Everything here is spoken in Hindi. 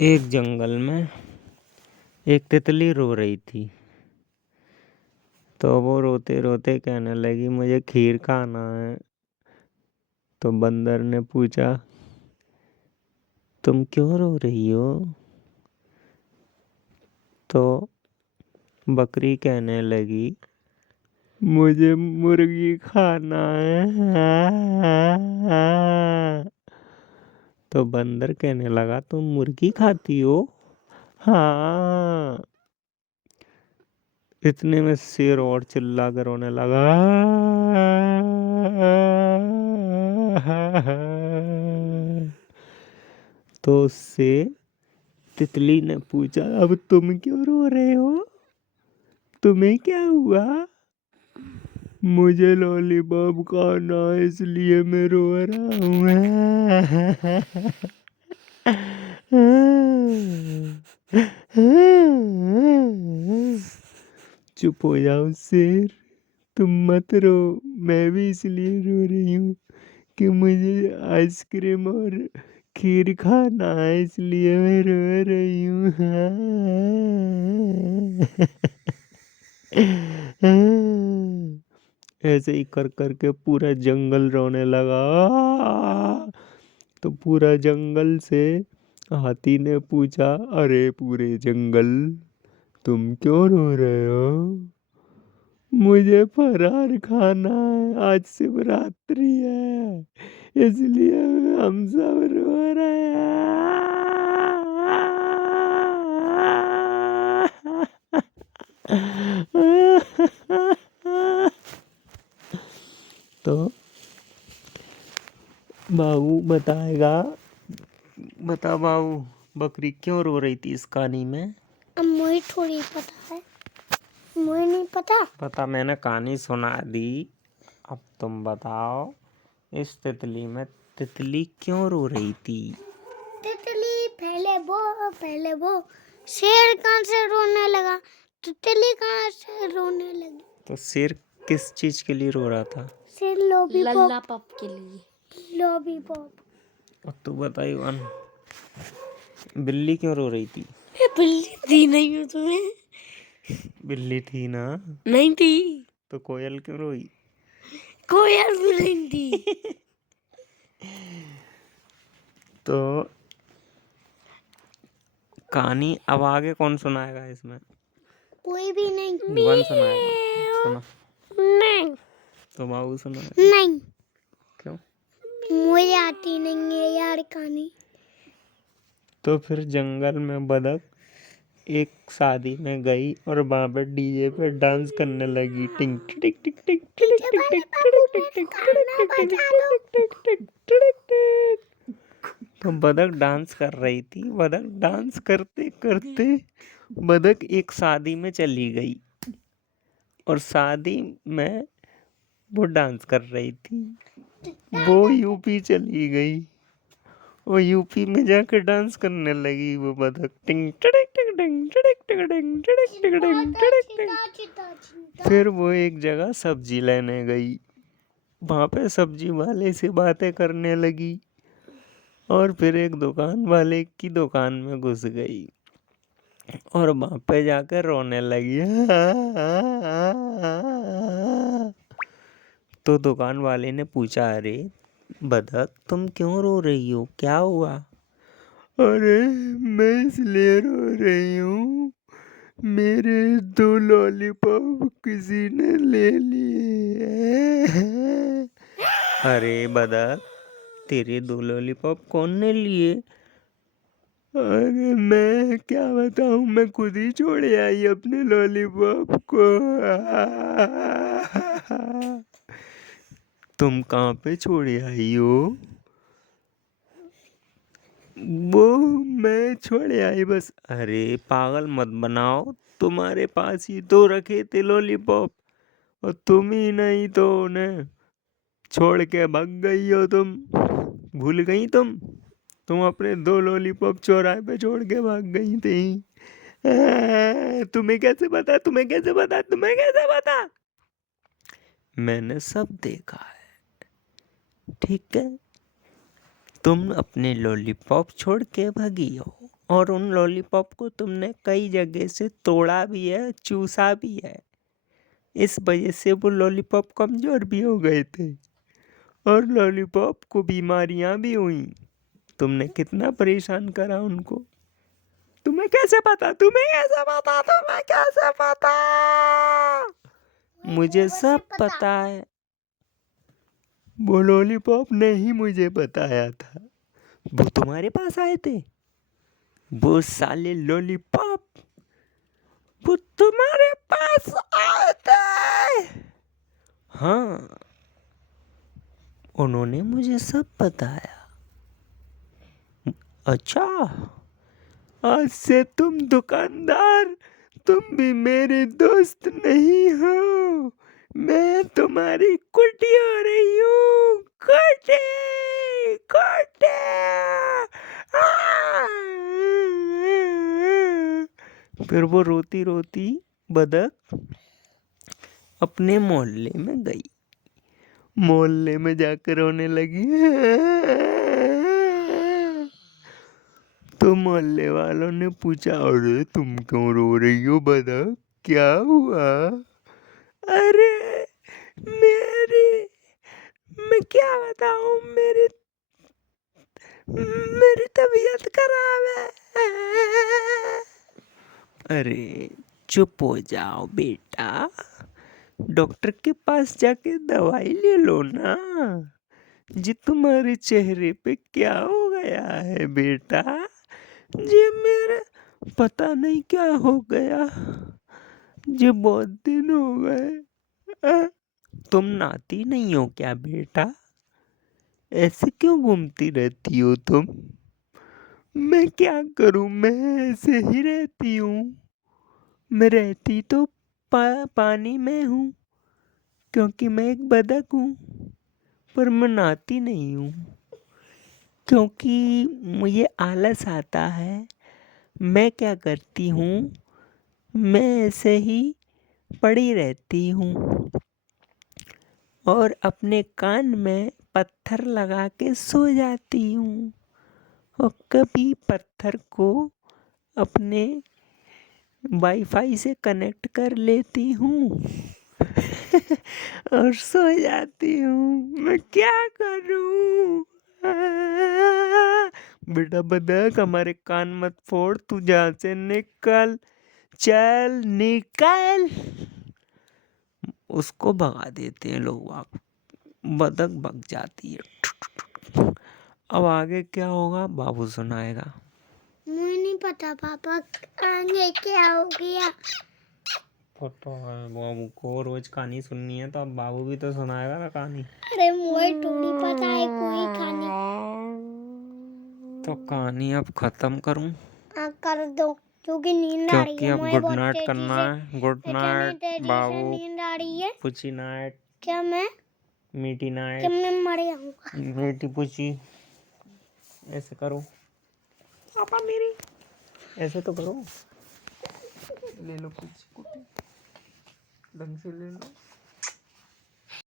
एक जंगल में एक तितली रो रही थी। तो वो रोते रोते कहने लगी, मुझे खीर खाना है। तो बंदर ने पूछा, तुम क्यों रो रही हो? तो बकरी कहने लगी, मुझे मुर्गी खाना है। तो बंदर कहने लगा, तुम मुर्गी खाती हो? हाँ। इतने में शेर और चिल्ला कर रोने लगा। तो उससे तितली ने पूछा, अब तुम क्यों रो रहे हो? तुम्हें क्या हुआ? मुझे लॉलीपॉप खाना है, इसलिए मैं रो रहा हूँ। चुप हो जाओ शेर, तुम मत रो। मैं भी इसलिए रो रही हूँ कि मुझे आइसक्रीम और खीर खाना है, इसलिए मैं रो रही हूँ। ऐसे ही कर करके पूरा जंगल रोने लगा। तो पूरा जंगल से हाथी ने पूछा, अरे पूरे जंगल, तुम क्यों रो रहे हो? मुझे फरार खाना है, आज शिवरात्रि है, इसलिए हम सब रो रहे हैं। तो बाबू बताएगा, बता बाबू, बकरी क्यों रो रही थी इस कहानी में? अब मुझे थोड़ी पता है, मुझे नहीं पता। पता, मैंने कहानी सुना दी। अब तुम बताओ, इस तितली में तितली क्यों रो रही थी? तितली पहले वो शेर कहाँ से रोने लगा, तितली कहाँ से रोने लगी? तो शेर किस चीज के लिए रो रहा था? शेर लॉलीपॉप के लिए। लॉलीपॉप। और तू बताई वन, बिल्ली क्यों रो रही थी? बिल्ली थी नहीं हो तुम्हें? बिल्ली थी ना? नहीं थी। तो कोयल क्यों रोई? कोयल भी नहीं थी। तो कहानी अब आगे कौन सुनाएगा इसमें? कोई भी नहीं। वन सुनाएगा, सुना। नहीं। तो बाबू सुना। नहीं, क्यों? मुझे आती नहीं है यार कहानी। तो फिर जंगल में बतख एक शादी में गई और वहां पे डीजे पे डांस करने लगी। टिंग टिक टिक टिक टिक टिक टिक टिक टिक टिक टिक टिक टिक टिक। तो बतख डांस कर रही थी। बतख डांस करते करते बतख एक शादी में चली गई और शादी में वो डांस कर रही थी। वो यूपी चली गई और यूपी में जाकर डांस करने लगी वो बतख। टिंग टिक टिक टिंग टिक टिक टिंग टिक टिक टिंग टिक टिक। फिर वो एक जगह सब्जी लेने गई। वहां पे सब्जी वाले से बातें करने लगी और फिर एक दुकान वाले की दुकान में घुस गई और वहां पे जाकर रोने लगी। तो दुकान वाले ने पूछा, अरे बतख, तुम क्यों रो रही हो, क्या हुआ? अरे मैं इसलिए रो रही हूँ, मेरे 2 लॉलीपॉप किसी ने ले लिए। अरे बतख, तेरे 2 लॉलीपॉप कौन ने लिए? अरे मैं क्या बताऊं, मैं खुद ही छोड़े आई अपने लॉलीपॉप को। तुम कहाँ पे छोड़े आई हो? वो मैं छोड़े आई बस। अरे पागल मत बनाओ, तुम्हारे पास ही तो रखे थे लॉलीपॉप और तुम ही नहीं तो उन्हें छोड़ के भाग गई हो। तुम भूल गई? तुम अपने 2 लॉलीपॉप चौराहे पे छोड़ के भाग गई थी। तुम्हें कैसे पता? तुम्हें कैसे पता? तुम्हें कैसे पता? मैंने सब देखा है, ठीक है? तुम अपने लॉलीपॉप छोड़ के भागी हो और उन लॉलीपॉप को तुमने कई जगह से तोड़ा भी है, चूसा भी है। इस वजह से वो लॉलीपॉप कमजोर भी हो गए थे और लॉलीपॉप को बीमारियां भी हुई। तुमने कितना परेशान करा उनको। तुम्हें कैसे पता? मुझे सब पता है। वो लॉलीपॉप ने ही मुझे बताया था। वो तुम्हारे पास आए थे, वो साले लॉलीपॉप, वो तुम्हारे पास आए थे। हाँ, उन्होंने मुझे सब बताया। अच्छा, आज से तुम दुकानदार, तुम भी मेरे दोस्त नहीं हो। मैं तुम्हारी कुटी हो रही हूँ। कुटी कुटी। फिर वो रोती रोती बतख अपने मोहल्ले में गई। मोहल्ले में जाकर रोने लगी। तो मोहल्ले वालों ने पूछा, अरे तुम क्यों रो रही हो बतख, क्या हुआ? अरे मैं क्या बताऊं, मेरी तबीयत खराब है। अरे चुप हो जाओ बेटा, डॉक्टर के पास जाके दवाई ले लो ना। जी तुम्हारे चेहरे पे क्या हो गया है बेटा? जी मेरे पता नहीं क्या हो गया, जी बहुत दिन हो गए। तुम नहाती नहीं हो क्या बेटा? ऐसे क्यों घूमती रहती हो तुम? मैं क्या करूं, मैं ऐसे ही रहती हूँ। मैं रहती तो पानी में हूँ, क्योंकि मैं एक बतख हूँ। पर मैं नहाती नहीं हूँ, क्योंकि मुझे आलस आता है। मैं क्या करती हूँ, मैं ऐसे ही पड़ी रहती हूँ और अपने कान में पत्थर लगा के सो जाती हूँ और कभी पत्थर को अपने वाईफाई से कनेक्ट कर लेती हूँ और सो जाती हूँ। मैं क्या करूँ? बेटा बतख, हमारे कान मत फोड़, तू जहाँ से निकल, चल निकल। उसको भगा देते हैं लोग, आप बतख भग जाती है। अब आगे क्या होगा बाबू सुनाएगा। मुझे नहीं पता पापा, आगे क्या हो गया। पता है बाबू को, रोज कहानी सुननी है तो अब बाबू भी तो सुनाएगा ना कहानी। अरे मुझे थोड़ी पता है कोई कहानी। तो कहानी अब खत्म करूं, हाँ कर दो, क्योंकि नींद आ रही क्योंकि है अब मुझे गुड बहुत नाइट तेजी करना से। है। गुड इतनी नाइट तेजी से बाबू, नींद आ रही है। पुची नाइट, क्या मीठी क्या नाइट, मैं मर जाऊंगा? बेटी पुची। ऐसे करो पापा मेरी, ऐसे तो करो। ले लो कुछ कुटी, ढंग से ले लो।